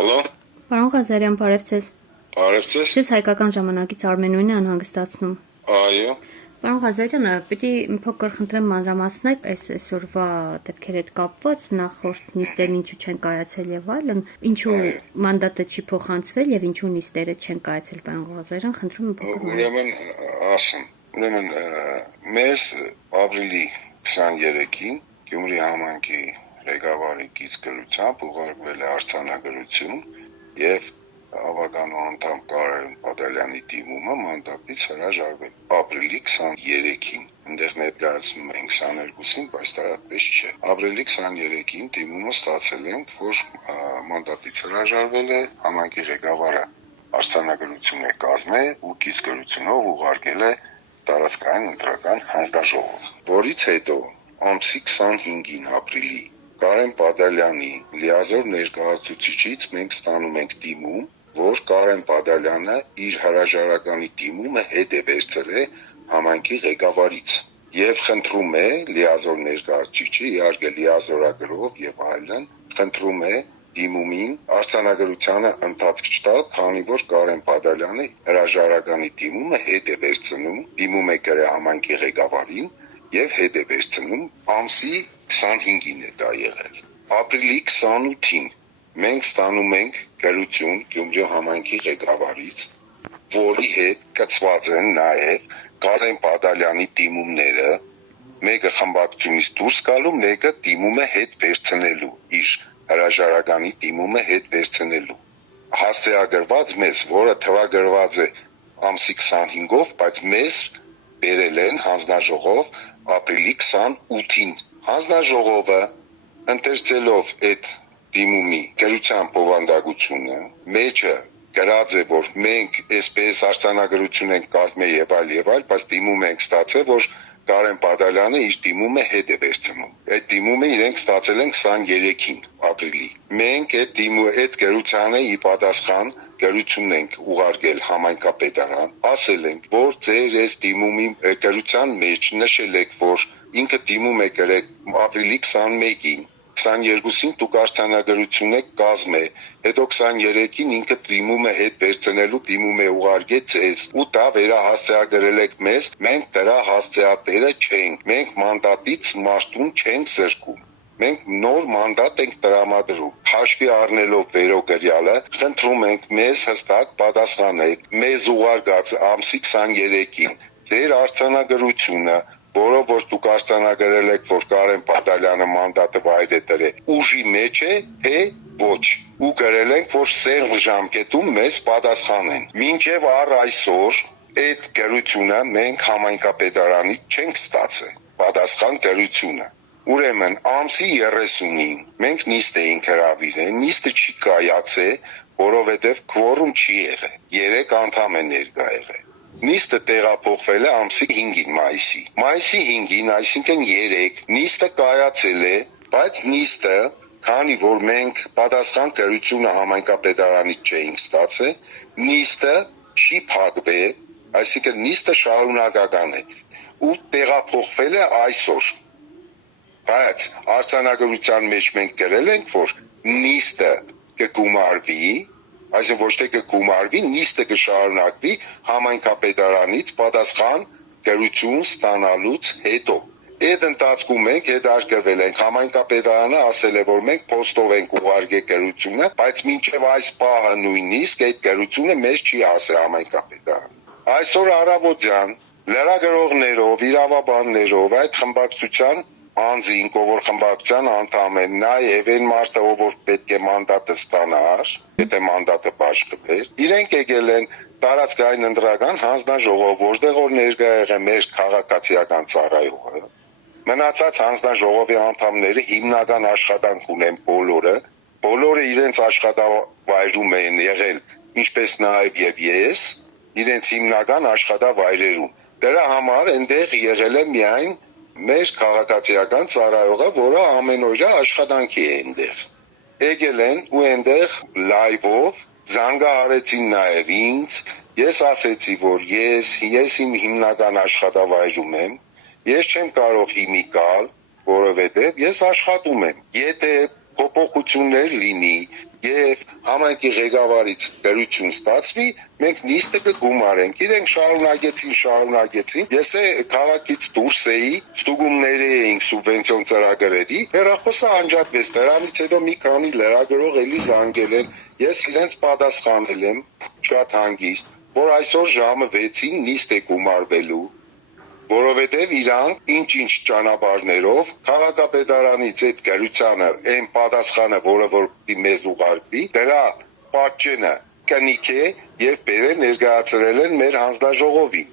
Ալո, Պարոն Ղազարյան, բարև ձեզ։ բարև ձեզ։ Ես հայկական ժամանակից Արմենուհին եմ անհանգստացնում։ Այո, Պարոն Ղազարյանը, պիտի մի փոքր խնդրեմ մանրամասնել այսօրվա դեպքերի հետ կապված, նախորդ նիստերն ինչու չեն կայացել եւ այլն, ինչու մանդատը չի փոխանցվել եւ ինչու նիստերը չեն կայացել, պարոն Ղազարյան, խնդրում եմ փոքր ուրեմն ասեմ, մեզ ապրիլի 23-ին Գյումրի համայնքի ղեկավարի գիծգրությամբ ուղարկվել է արձանագրություն եւ ավականու անդամ Կարեն Բադալյանի դիմումը մանդատից հրաժարվել ապրիլի 23-ին։ Այնտեղ ներկայացնում ենք 22-ին, բայց դա այդպես չէ։ Ապրիլի 23-ին դիմումը ստացել ենք, որ մանդատից հրաժարվել է, համայնքի ղեկավարը արձանագրություն է կազմել ու գիծգրությունով ուղարկել է տարածքային ընտրական հանձնաժողով, որից հետո ամսի 25-ին ապրիլի Կարեն Բադալյանի լիազոր ներկայացուցիչից մենք ստանում ենք դիմում, որ Կարեն Բադալյանը իր հրաժարականի դիմումը հետ է վերցրել համայնքի ղեկավարից եւ խնդրում է լիազոր ներկայացուցիչը, իհարկե լիազորագրով եւ այլն, խնդրում է դիմումին արձանագրությանը ընթացք չտալ, քանի որ Կարեն Բադալյանը հրաժարականի դիմումը հետ է վերցնում, դիմում է գրել համայնքի ղեկավարին եւ հետ է վերցնում ամսի 25-ին է դա եղել։ Ապրիլի 28-ին մենք ստանում ենք գրություն Գյումրի համայնքի ղեկավարից, որի հետ կցված են նաեւ Կարեն Բադալյանի դիմումները, մեկը խմբակցությունից դուրս գալու, մեկը դիմումը հետ վերցնելու, իր հրաժարականի դիմումը հետ վերցնելու։ Հասցեագրված մեզ, որը թվագրված է ամսի 25-ով, բայց մեզ բերել են հանձնաժողով ապրիլի 28-ին։ Հանձնաժողովը ընթերցելով այդ դիմումի գրության բովանդակությունը, մեջը գրած է, որ մենք այսպես արձանագրություն ենք կազմել եւ այլ, բայց դիմում ենք ստացել, որ Կարեն Բադալյանը իր դիմումը հետ է վերցնում։ Այդ դիմումը իրենք ստացել են 23-ին ապրիլի։ Մենք այդ գրությանը ի պատասխան գրություն ենք ուղարկել համայնքապետարան, ասել ենք, որ ձեր այս դիմումի գրության մեջ նշել եք, որ ինքը դիմում է գրել ապրիլի 21-ին, 22-ին դուք արձանագրություն եք կազմել, հետո 23-ին ինքը դիմումը հետ վերցնելու դիմում է ուղարկել ձեզ ու դա վերահասցեագրել եք մեզ, մենք դրա հասցեատերը չենք, մենք մանդատից մաշտուն չենք զրկում, մենք նոր մանդատ ենք տրամադրում, հաշվի առնելով վերոգրյալը, խնդրում ենք մեզ հստակ պատասխանեք, մեզ ուղարկած ամսի 23-ին դեր արձանագրությունը, որով որ դուք արձանագրել եք, որ Կարեն Բադալյանը մանդատը վայր է դրել, ուժի մեջ է, թե ոչ, ու գրել ենք, որ սերտ ժամկետում մեզ պատասխանեն։ Մինչև առ այսօր այդ գրությունը մենք համայնքապետարանից չենք ստացել, պատասխան գրությունը։ Ուրեմն ամսի 30-ին մենք նիստ էինք հրավիրել, նիստը չի կայացել, որովհետև քվորում չի եղել, 3 անդամ է ներկա եղել։ Նիստը տեղափոխվել է ամսի 5-ին մայիսի։ Մայիսի 5-ին, այսինքն 3, նիստը կայացել է, բայց նիստը, քանի որ մենք պատասխան գրությունը համայնքապետարանից չէինք ստացել, նիստը չի փակվել, այսինքն նիստը շարունակական է ու տեղափոխվել է այսօր։ Բայց արձանագրության մեջ մենք գրել ենք, որ նիստը կգումարվի, այսինքն ոչ թե կգումարվի, նիստը կշարունակվի համայնքապետարանից պատասխան գրություն ստանալուց հետո։ Այդ ընթացքում մենք հետարկվել ենք, համայնքապետարանը ասել է, որ մենք փոստով ենք ուղարկել գրությունը, բայց մինչև այս պահը նույնիսկ այդ գրությունը մեզ չի ասել համայնքապետարանը։ Այսօր առավոտյան լրագրողներով, իրավաբաններով այդ խմբակցության անձին, ով խմբակցության անդամ է, նաև այն մարդը, ով պետք է մանդատը ստանար, եթե մանդատը բաշխվեր, իրենք եկել են տարածքային ընտրական հանձնաժողով, որտեղ որ ներկա եղել մեր քաղաքացիական ծառայողը, մնացած հանձնաժողովի անդամները հիմնական աշխատանք ունեն բոլորը իրենց աշխատավայրում են եղել, ինչպես նաև եւ ես, իրենց հիմնական աշխատավայրերում։ Դրա համար այնտեղ եղել է միայն մեր քաղաքացիական ծառայողը, որը ամենօրյա աշխատանքի է այնտեղ։ Եկել են ու այնտեղ լայվով զանգահարեցին նաև ինձ, ես ասեցի, որ ես իմ հիմնական աշխատավայրում եմ, ես չեմ կարող հիմիկալ, որովհետև ես աշխատում եմ։ Եթե փոփոխություններ լինի եւ համայնքի ղեկավարից դրություն ստացվի, մենք նիստը կգումարենք։ Իրենք շարունակեցին։ Ես քաղաքից դուրս էի, ստուգումներ էինք սուբվենցիոն ծրագրերի, հեռախոսը անջատվեց։ Դրանից հետո մի քանի լրագրող էլի զանգել են։ Ես իրենց պատասխանել եմ շատ հանգիստ, որ այսօր ժամը 6-ին նիստ է գումարվելու, որովհետև իրանք ինչ ճանապարհներով քաղաքապետարանից այդ գրությանը այն պատասխանը, որը մեզ ուղարկվի, դրա պատճենը կնիք է եւ բերել ներկայացրել են մեր հանձնաժողովին,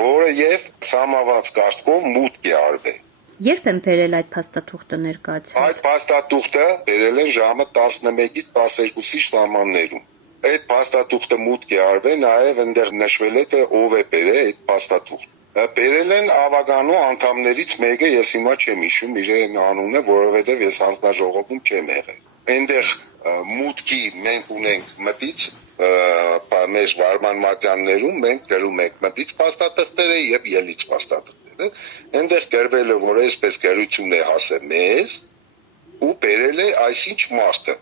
որը եւ սահմանված կարգով մուտք է արվել։ Երբ են բերել այդ փաստաթուղթը ներկայացնել։ Այդ փաստաթուղթը բերել են ժամը 11-ից 12-ի ժամաններում։ Այդ փաստաթուղթը մուտք է արվել, նաեւ այնտեղ նշվել է թե ով է բերել այդ փաստաթուղթը։ Բերել են ավականու անդամներից մեկը, ես հիմա չեմ հիշում իր անունը, որովհետև ես հանձնաժողովում չեմ եղել։ Այնտեղ մուտքի մենք ունենք մտից մեր վարման մատյաններում մենք գրում ենք մտից փաստաթղթերը եւ ելից փաստաթղթերը։ Այնտեղ գրվել է, որ այսպես գրություն է հասել մեզ ու բերել է այսինչ մարդը։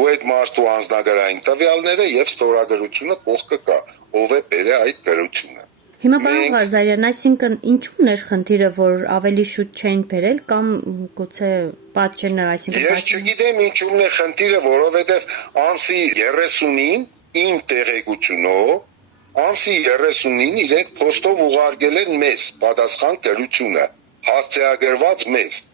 Ու այդ մարդու անձնագրային տվյալները եւ ստորագրությունը կողքը կա, ով է բերել այդ գրությունը։ Հիմա պարոն Ղազարյան, այսինքն ինչու՞ն էր խնդիրը, որ ավելի շուտ չէին բերել կամ գուցե պատճենը, այսինքն Ես չգիտեմ ինչու՞ն է խնդիրը, որովհետև ամսի 30-ին իմ տեղեկությունով ամսի 30-ին իրենք փոստով ուղարկել են մեզ պատասխան գրությունը, հասցեագրված մեզ,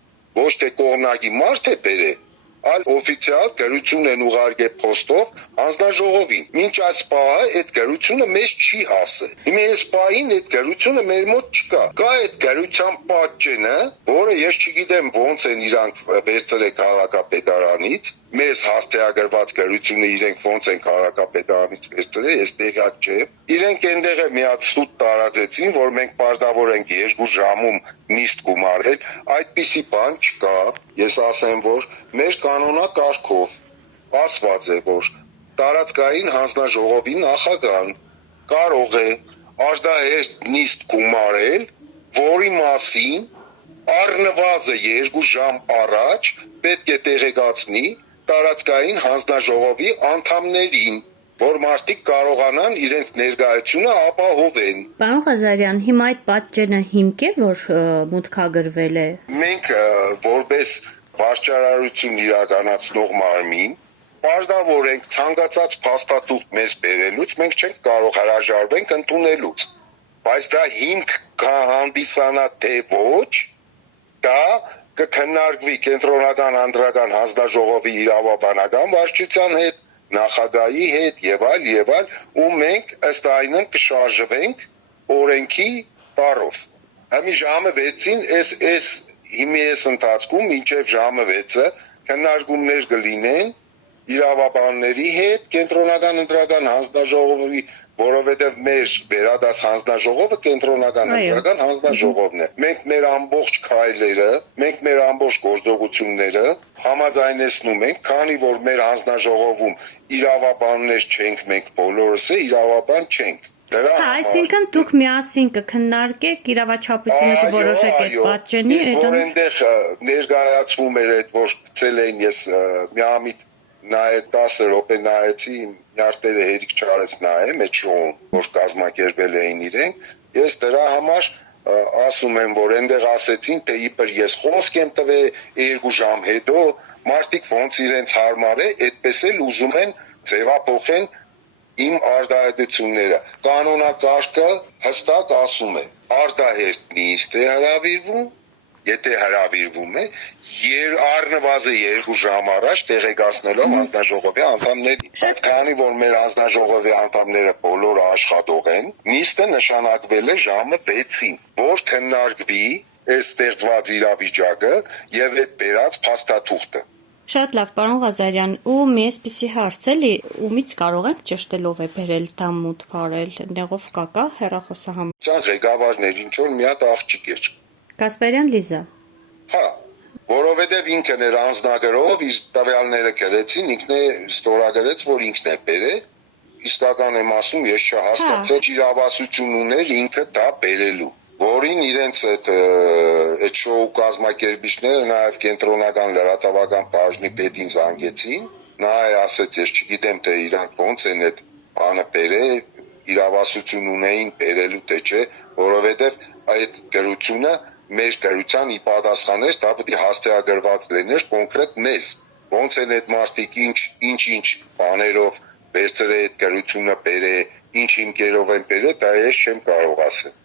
ոչ թե կողմնակի մարդ է բերել, այլ օֆիցիալ գրություն են ուղարկել փոստով հանձնաժողովին։ Մինչ այս պահը այդ գրությունը մեզ չի հասել։ Հիմա այս պահին այդ գրությունը մեր մոտ չկա։ Կա այդ գրության պատճենը, որը ես չգիտեմ ոնց են իրանք վերցրել քաղաքապետարանից, մեզ հասցեագրված գրությունը իրենք ոնց են քաղաքապետարանից վերցրել, ես տեղյակ չեմ։ Իրենք այնտեղ մի հատ ստուտ տարածեցին, որ մենք պարտավոր ենք 2 ժամում նիստ գումարել, այդպիսի բան չկա։ Ես ասեմ, որ մեր կանոնակարգով ասված է, որ տարածքային հանձնաժողովի նախագահան կարող է արտահերթ նիստ գումարել, որի մասին առնվազն 2 ժամ առաջ պետք է տեղեկացնի տարածքային հանձնաժողովի անդամներին, որ մարդիկ կարողանան իրենց ներկայությունը ապահովեն։ Պարոն Ղազարյան, հիմա այդ պատճենը հիմք է, որ մուտքագրվել է։ Մենք որպես վարչարարություն իրականացնող մարմին պարտավոր ենք ցանկացած փաստաթուղթ մեզ բերելուց, մենք չենք կարող հրաժարվենք ընդունելուց, բայց դա հիմք կհանդիսանա թե ոչ, դա կքննարկվի կենտրոնական անդրական հանձնաժողովի իրավաբանական վարչության հետ, նախագահի հետ եւ այլ, ու մենք ըստ այնն կշարժվենք օրենքի տառով։ Համի ժամը 6-ին այս հիմի ընթացքում մինչև ժամը 6-ը քննարկումներ կլինեն իրավաբանների հետ կենտրոնական ընտրական հանձնաժողովի, որովհետև մեր վերադաս հանձնաժողովը կենտրոնական ընտրական հանձնաժողովն է։ Մենք մեր ամբողջ քայլերը, մենք մեր ամբողջ գործողությունները համաձայնեցնում ենք, քանի որ մեր հանձնաժողովում իրավաբաններ չենք, մենք բոլորս իրավաբան չենք։ Այսինքն դուք միասին կքննարկեք իրավաչափությունը կորոշեք այդ պատճենի։ Իսկ որ այնտեղ ներկայացվում էր այդ որ գցել էին, ես միամիտ նայել 10 րոպե նայեցի, նյարդերը հերիք չարեց նայեմ այդ շոուն, որ կազմակերպել էին իրենք, ես դրա համար ասում եմ, որ այնտեղ ասեցին, թե իբր ես խոսք եմ տվել 2 ժամ հետո, մարդիկ ոնց իրենց հարմար է, այդպես էլ ուզում են ձևափոխեն իմ արտահայտությունները։ Կանոնակարգը հստակ ասում է, արտահերթ նիստ է հրավիրվում, եթե հրավիրվում է, առնվազն 2 ժամ առաջ տեղեկացնելով հանձնաժողովի անդամներին։ Բայց քանի որ մեր հանձնաժողովի անդամները բոլորը աշխատող են, նիստը նշանակվել է ժամը 6-ին, որ քննարկվի այս ստեղծված իրավիճակը եւ այդ բերած փաստաթուղթը։ Շատ լավ, պարոն Ղազարյան, ու մի էսպիսի հարց էլի, ումից կարող ենք ճշտելով է բերել դա մուտք արել, այնտեղով կա հեռախոսը համ։ Ցան ղեկավարներ ինչ որ մի հատ աղջիկ էր։ Կասպարյան Լիզա։ Հա, որովհետև ինքն էր անձնագրով, իր տվյալները գրեցին, ինքն է ստորագրեց, որ ինքն է բերել։ Իսկական եմ ասում, ես չհասկացա, իրավասություն ուներ ինքը դա բերելու։ որին իրենց այդ շոու կազմակերպիչները նաև կենտրոնական լրատվական բաժնի պետին զանգեցին, նա ասաց, ես չգիտեմ թե իրանք ոնց են այդ բանը բերել, իրավասություն ունեին բերելու թե չէ, որովհետև այդ գրությունը մեր գրության ի պատասխան էր, դա պետք է հաստատագրված լիներ կոնկրետ մեզ, ոնց են այդ մարդիկ ինչ բաներով վերցրել այդ գրությունը բերել, ինչ հիմքերով են բերել, դա ես չեմ կարող ասել։